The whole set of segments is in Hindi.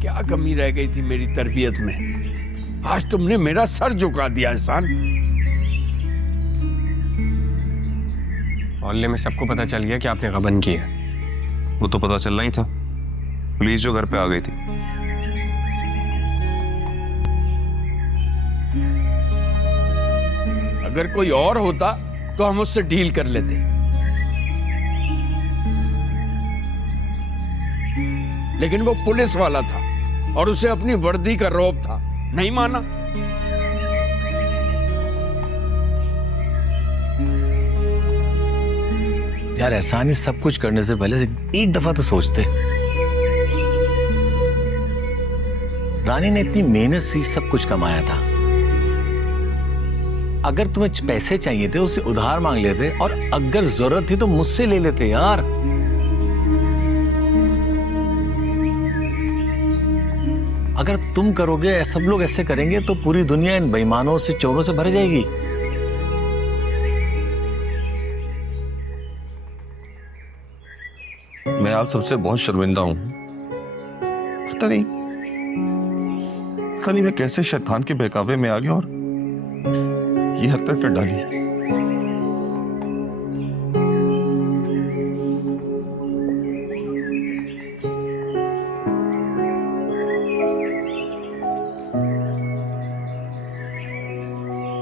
क्या कमी रह गई थी मेरी तरबियत में? आज तुमने मेरा सर झुका दिया एहसान। मोहल्ले में सबको पता चल गया कि आपने गबन की है। वो तो पता चलना ही था, पुलिस जो घर पे आ गई थी। अगर कोई और होता तो हम उससे डील कर लेते, लेकिन वो पुलिस वाला था और उसे अपनी वर्दी का रौब था, नहीं माना। यार एहसान, सब कुछ करने से पहले एक दफा तो सोचते। रानी ने इतनी मेहनत से सब कुछ कमाया था। अगर तुम्हें पैसे चाहिए थे उसे उधार मांग लेते, और अगर जरूरत थी तो मुझसे ले लेते यार। अगर तुम करोगे, सब लोग ऐसे करेंगे तो पूरी दुनिया इन बेईमानों से, चोरों से भर जाएगी। मैं आप सबसे बहुत शर्मिंदा हूं। पता नहीं मैं कैसे शैतान के बहकावे में आ गया और ये हरकत कर डाली।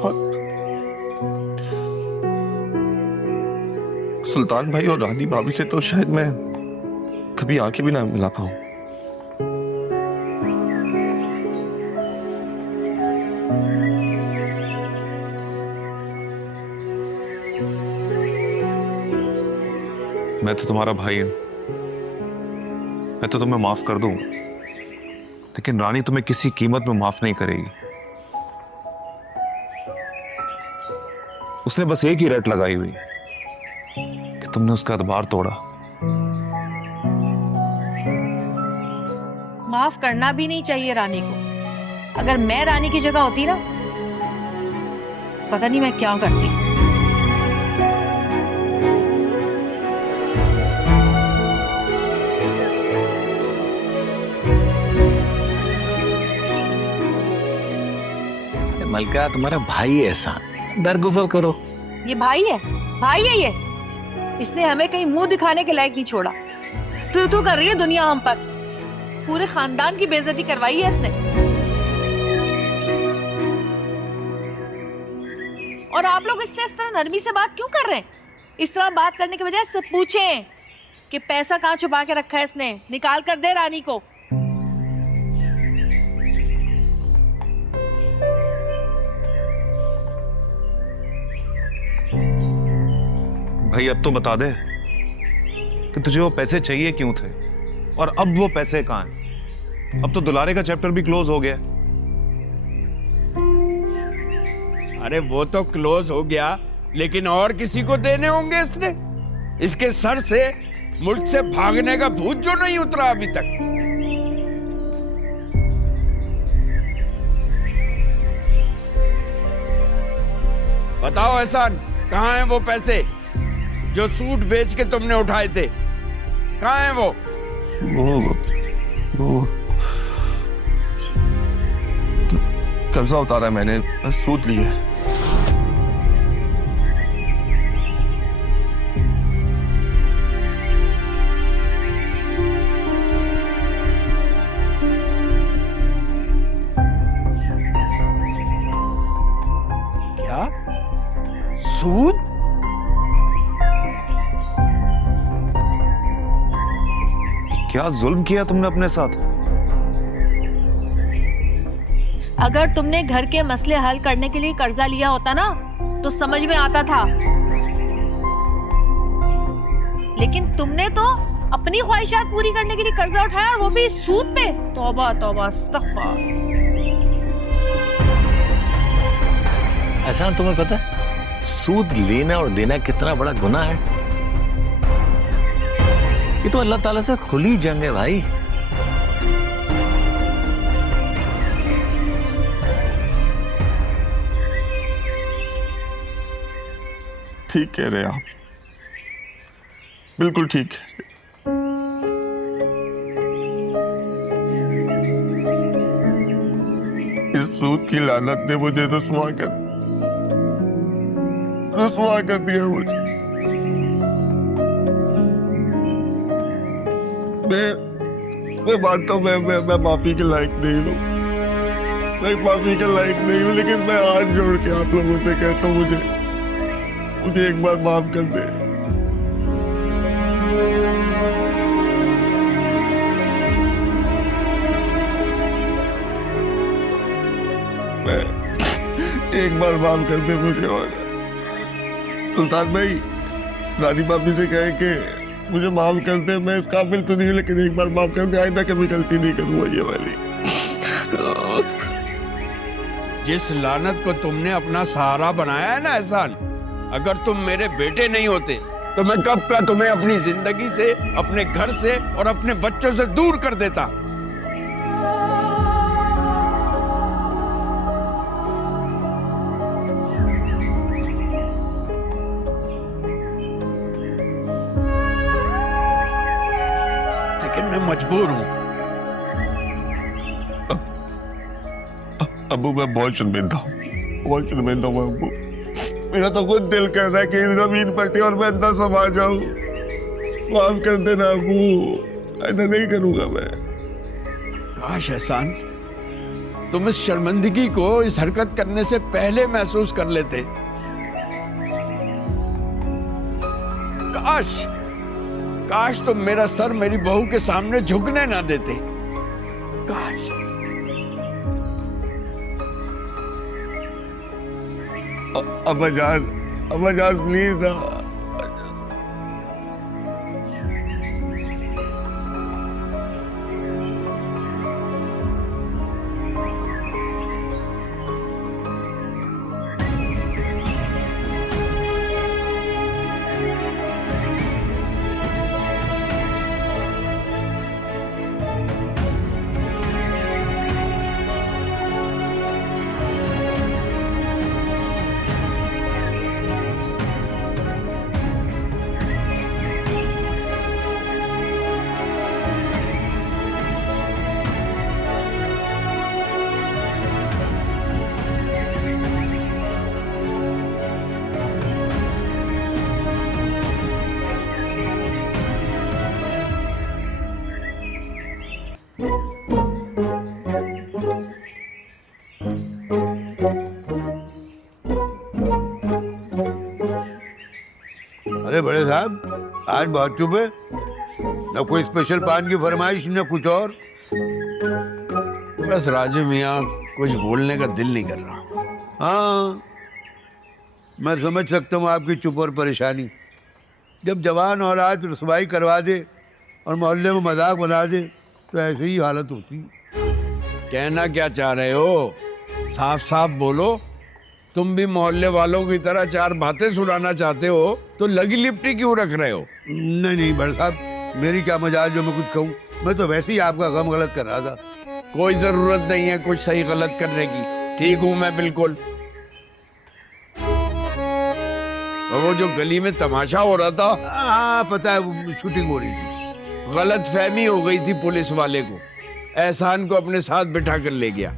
और सुल्तान भाई और रानी भाभी से तो शायद मैं कभी आंखें भी ना मिला पाऊं। मैं तो तुम्हारा भाई हूं, मैं तो तुम्हें माफ कर दूं, लेकिन रानी तुम्हें किसी कीमत में माफ नहीं करेगी। उसने बस एक ही रट लगाई हुई कि तुमने उसका एतबार तोड़ा। माफ करना भी नहीं चाहिए रानी को। अगर मैं रानी की जगह होती ना, पता नहीं मैं क्या करती। मलका तुम्हारा भाई है एहसान, दरगुजर करो। ये भाई है? भाई है ये? इसने हमें कहीं मुंह दिखाने के लायक नहीं छोड़ा। तू कर रही है दुनिया हम पर। पूरे खानदान की बेइज्जती करवाई है इसने। और आप लोग इससे इस तरह नरमी से बात क्यों कर रहे हैं? इस तरह बात करने के बजाय इससे पूछें कि पैसा कहाँ छुपा के रखा है इसने, निकाल कर दे रानी को। भाई अब तो बता दे कि तुझे वो पैसे चाहिए क्यों थे, और अब वो पैसे कहाँ हैं? अब तो दुलारे का चैप्टर भी क्लोज हो गया। अरे वो तो क्लोज हो गया, लेकिन और किसी को देने होंगे इसने। इसके सर से मुल्क से भागने का भूत जो नहीं उतरा अभी तक। बताओ एहसान, कहाँ हैं वो पैसे जो सूट बेच के तुमने उठाए थे? कहाँ हैं वो? कर्जा उतारा है मैंने, सूद ली है। क्या सूद? क्या जुल्म किया तुमने अपने साथ? अगर तुमने घर के मसले हल करने के लिए कर्जा लिया होता ना, तो समझ में आता था। लेकिन तुमने तो अपनी ख्वाहिशात पूरी करने के लिए कर्जा उठाया, और वो भी सूद पे। तौबा तौबा, अस्तगफुर। एहसान, तुम्हें पता है सूद लेना और देना कितना बड़ा गुनाह है? ये तो अल्लाह ताला से खुली जंग है भाई। ठीक कह रहे आप, बिल्कुल ठीक। सूद की लानत ने मुझे रुसवा कर दिया मुझे। मैं मानता हूँ मैं माफी के लायक नहीं हूँ, मैं माफी के लायक नहीं हूँ, लेकिन मैं हाथ जोड़ के आप लोगों से कहता हूँ मुझे एक बार माफ कर दे। मैं एक बार माफ कर दे मुझे। और सुल्तान भाई रानी भाभी से कहे कि मुझे माफ कर दे, मैं इस काबिल तो नहीं हूँ, लेकिन एक बार माफ कर दे, आइंदा कभी गलती नहीं करूंगा ये वाली। जिस लानत को तुमने अपना सहारा बनाया है ना एहसान, अगर तुम मेरे बेटे नहीं होते तो मैं कब का तुम्हें अपनी जिंदगी से, अपने घर से और अपने बच्चों से दूर कर देता। लेकिन मैं मजबूर हूं। अबू मैं बहुत शर्मिंदा हूँ, बहुत शर्मिंदा हूँ अबू। मेरा तो खुद दिल कर रहा है कि जमीन पटे और मैं अंदर समा जाऊं। माफ कर देना अबू, ऐसा नहीं करूंगा मैं। काश एहसान तुम इस शर्मिंदगी को इस हरकत करने से पहले महसूस कर लेते। काश काश तुम मेरा सर मेरी बहू के सामने झुकने ना देते। काश। अब्बा जान प्लीज ना। अरे बड़े साहब आज बहुत चुप है, न कोई स्पेशल पान की फरमाइश न कुछ और। बस राजू मियाँ कुछ बोलने का दिल नहीं कर रहा। हाँ मैं समझ सकता हूँ आपकी चुप और परेशानी। जब जवान औलाद रसवाई करवा दे और मोहल्ले में मजाक बना दे तो ऐसे ही हालत होती है। कहना क्या चाह रहे हो? साफ साफ बोलो। तुम भी मोहल्ले वालों की तरह चार बातें सुनाना चाहते हो तो लगी लिपटी क्यों रख रहे हो? नहीं बड़े साहब मेरी क्या मजाल जो मैं कुछ कहूँ, मैं तो वैसे ही आपका गम गलत कर रहा था। कोई जरूरत नहीं है कुछ सही गलत करने की, ठीक हूँ मैं बिल्कुल। और वो जो गली में तमाशा हो रहा था, हाँ पता है, वो शूटिंग हो रही थी। गलत फहमी हो गई थी पुलिस वाले को, एहसान को अपने साथ बिठा कर ले गया।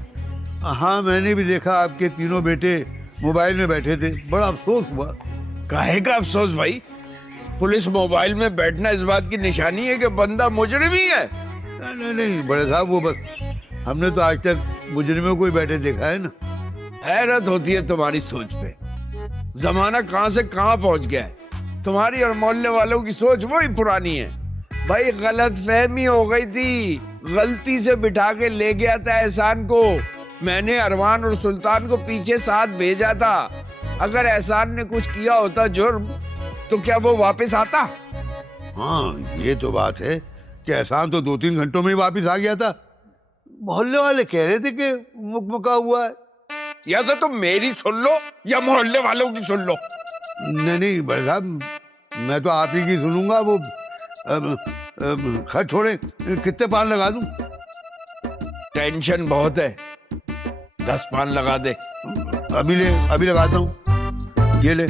हाँ मैंने भी देखा आपके तीनों बेटे मोबाइल में बैठे थे, बड़ा अफसोस हुआ। काहे का अफसोस भाई? पुलिस मोबाइल में बैठना इस बात की निशानी है कि बंदा मुजरिम ही है। नहीं बड़े साहब वो बस हमने तो आज तक मुजरिमों को ही बैठे देखा है ना। हैरत होती है तुम्हारी सोच पे। जमाना कहां से कहां पहुंच गया है। तुम्हारी और मोहल्ले वालों की सोच वही पुरानी है। भाई गलत फहमी हो गई थी, गलती से बिठा के ले गया था एहसान को। मैंने अरमान और सुल्तान को पीछे साथ भेजा था। अगर एहसान ने कुछ किया होता जुर्म तो क्या वो वापस आता? हाँ ये तो बात है कि एहसान तो 2-3 घंटों में ही वापस आ गया था। मोहल्ले वाले कह रहे थे कि मुकमुका हुआ है। या तो तुम मेरी सुन लो या मोहल्ले वालों की सुन लो। नहीं बड़े साहब मैं तो आप ही की सुनूंगा। वो खैर छोड़े, कितने पान लगा दूं? टेंशन बहुत है, 10 पान लगा दे। अभी लगाता हूँ, ये ले।